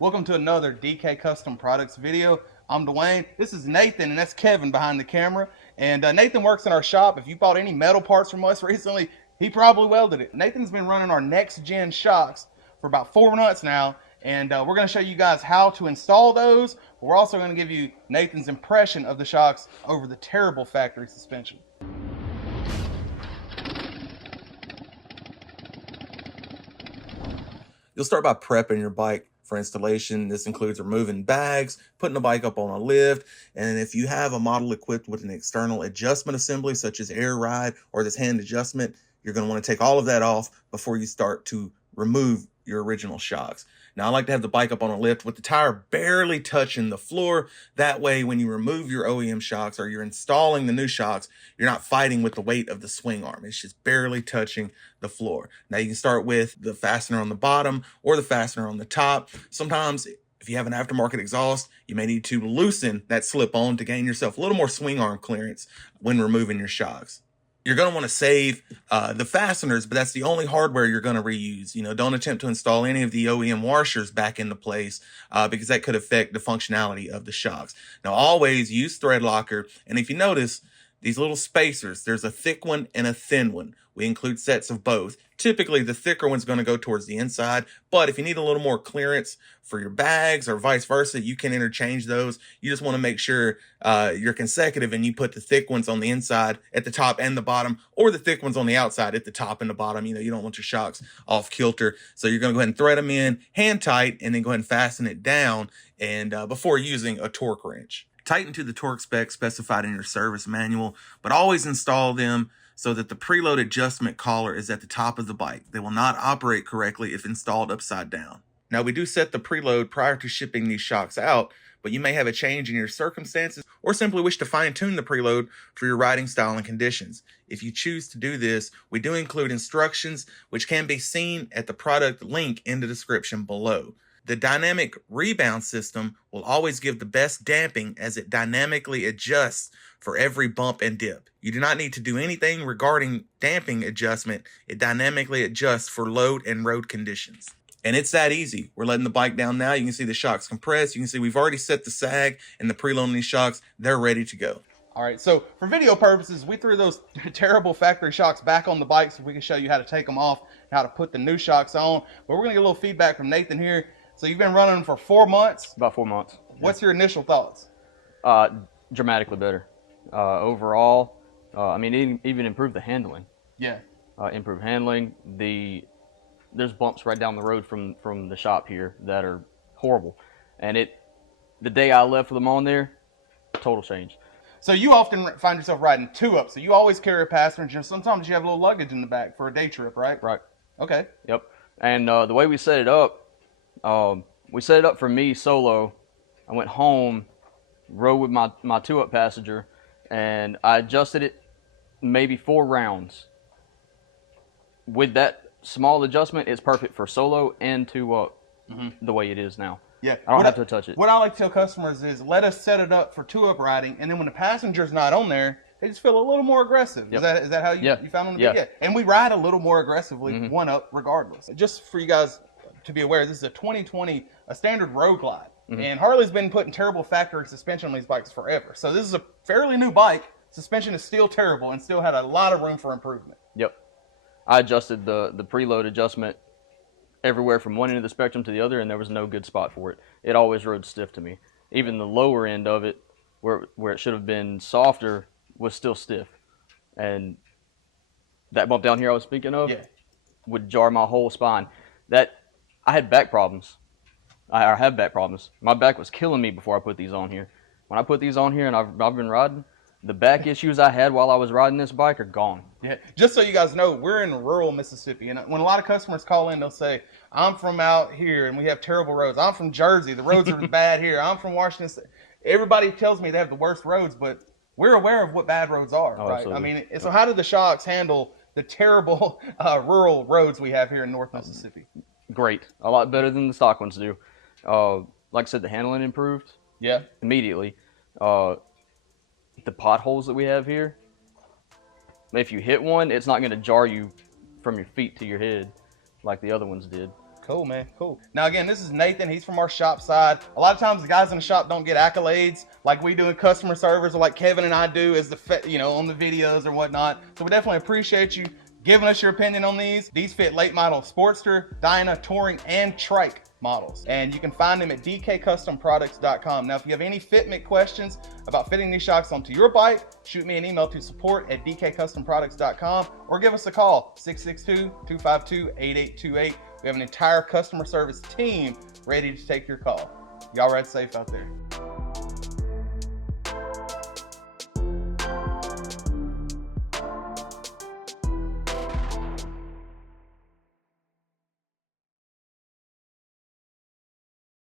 Welcome to another DK Custom Products video. I'm Dwayne. This is Nathan, and that's Kevin behind the camera. And Nathan works in our shop. If you bought any metal parts from us recently, he probably welded it. Nathan's been running our NexGen shocks for about 4 months now, and we're going to show you guys how to install those. We're also going to give you Nathan's impression of the shocks over the terrible factory suspension. You'll start by prepping your bike for installation. This includes removing bags, putting the bike up on a lift, and if you have a model equipped with an external adjustment assembly such as air ride or this hand adjustment, you're going to want to take all of that off before you start to remove your original shocks. Now, I like to have the bike up on a lift with the tire barely touching the floor. That way, when you remove your OEM shocks or you're installing the new shocks, you're not fighting with the weight of the swing arm. It's just barely touching the floor. Now, you can start with the fastener on the bottom or the fastener on the top. Sometimes, if you have an aftermarket exhaust, you may need to loosen that slip-on to gain yourself a little more swing arm clearance when removing your shocks. You're going to want to save the fasteners, but that's the only hardware you're going to reuse. Don't attempt to install any of the OEM washers back into place because that could affect the functionality of the shocks. Now, always use thread locker. And if you notice, these little spacers, there's a thick one and a thin one. We include sets of both. Typically, the thicker one's going to go towards the inside, but if you need a little more clearance for your bags or vice versa, you can interchange those. You just want to make sure you're consecutive and you put the thick ones on the inside at the top and the bottom, or the thick ones on the outside at the top and the bottom. You don't want your shocks off kilter. So you're going to go ahead and thread them in hand tight and then go ahead and fasten it down and before using a torque wrench. Tighten to the torque specs specified in your service manual, but always install them so that the preload adjustment collar is at the top of the bike. They will not operate correctly if installed upside down. Now, we do set the preload prior to shipping these shocks out, but you may have a change in your circumstances or simply wish to fine-tune the preload for your riding style and conditions. If you choose to do this, we do include instructions which can be seen at the product link in the description below. The dynamic rebound system will always give the best damping as it dynamically adjusts for every bump and dip. You do not need to do anything regarding damping adjustment. It dynamically adjusts for load and road conditions. And it's that easy. We're letting the bike down now. You can see the shocks compress. You can see we've already set the sag and the preload on these shocks. They're ready to go. All right, so for video purposes, we threw those terrible factory shocks back on the bike so we can show you how to take them off, how to put the new shocks on. But we're gonna get a little feedback from Nathan here. So you've been running them for 4 months? About 4 months. What's your initial thoughts? Dramatically better. Overall, it even improved the handling. Yeah. Improved handling. There's bumps right down the road from the shop here that are horrible. And the day I left with them on there, total change. So you often find yourself riding 2-up. So you always carry a passenger. Sometimes you have a little luggage in the back for a day trip, right? Right. Okay. Yep. And the way we set it up for me solo. I went home, rode with my 2-up passenger, and I adjusted it maybe 4 rounds. With that small adjustment, it's perfect for solo and 2-up the way it is now. Yeah. I don't have to touch it. What I like to tell customers is let us set it up for 2-up riding, and then when the passenger's not on there, they just feel a little more aggressive. Yep. Is that how you found them to be? Yeah. And we ride a little more aggressively 1-up regardless. Just for you guys to be aware, this is a 2020, a standard road glide. And Harley's been putting terrible factory suspension on these bikes forever. So this is a fairly new bike. Suspension is still terrible and still had a lot of room for improvement. Yep. I adjusted the preload adjustment everywhere from one end of the spectrum to the other, and there was no good spot for it. It always rode stiff to me. Even the lower end of it, where it should have been softer, was still stiff. And that bump down here I was speaking of would jar my whole spine. I had back problems. I have back problems. My back was killing me before I put these on here. When I put these on here and I've been riding, the back issues I had while I was riding this bike are gone. Yeah, just so you guys know, we're in rural Mississippi, and when a lot of customers call in, they'll say, I'm from out here and we have terrible roads. I'm from Jersey, the roads are bad here. I'm from Washington State. Everybody tells me they have the worst roads, but we're aware of what bad roads are, right? Absolutely. So how do the shocks handle the terrible rural roads we have here in North Mississippi? Great. A lot better than the stock ones do. Like I said, the handling improved. Yeah. Immediately. The potholes that we have here, if you hit one, it's not going to jar you from your feet to your head like the other ones did. Cool, man. Cool. Now, again, this is Nathan. He's from our shop side. A lot of times the guys in the shop don't get accolades like we do in customer service, or like Kevin and I do as the, on the videos or whatnot. So we definitely appreciate you giving us your opinion on these. These fit late model Sportster, Dyna, Touring, and Trike models. And you can find them at dkcustomproducts.com. Now, if you have any fitment questions about fitting these shocks onto your bike, shoot me an email to support@dkcustomproducts.com or give us a call, 662-252-8828. We have an entire customer service team ready to take your call. Y'all ride safe out there.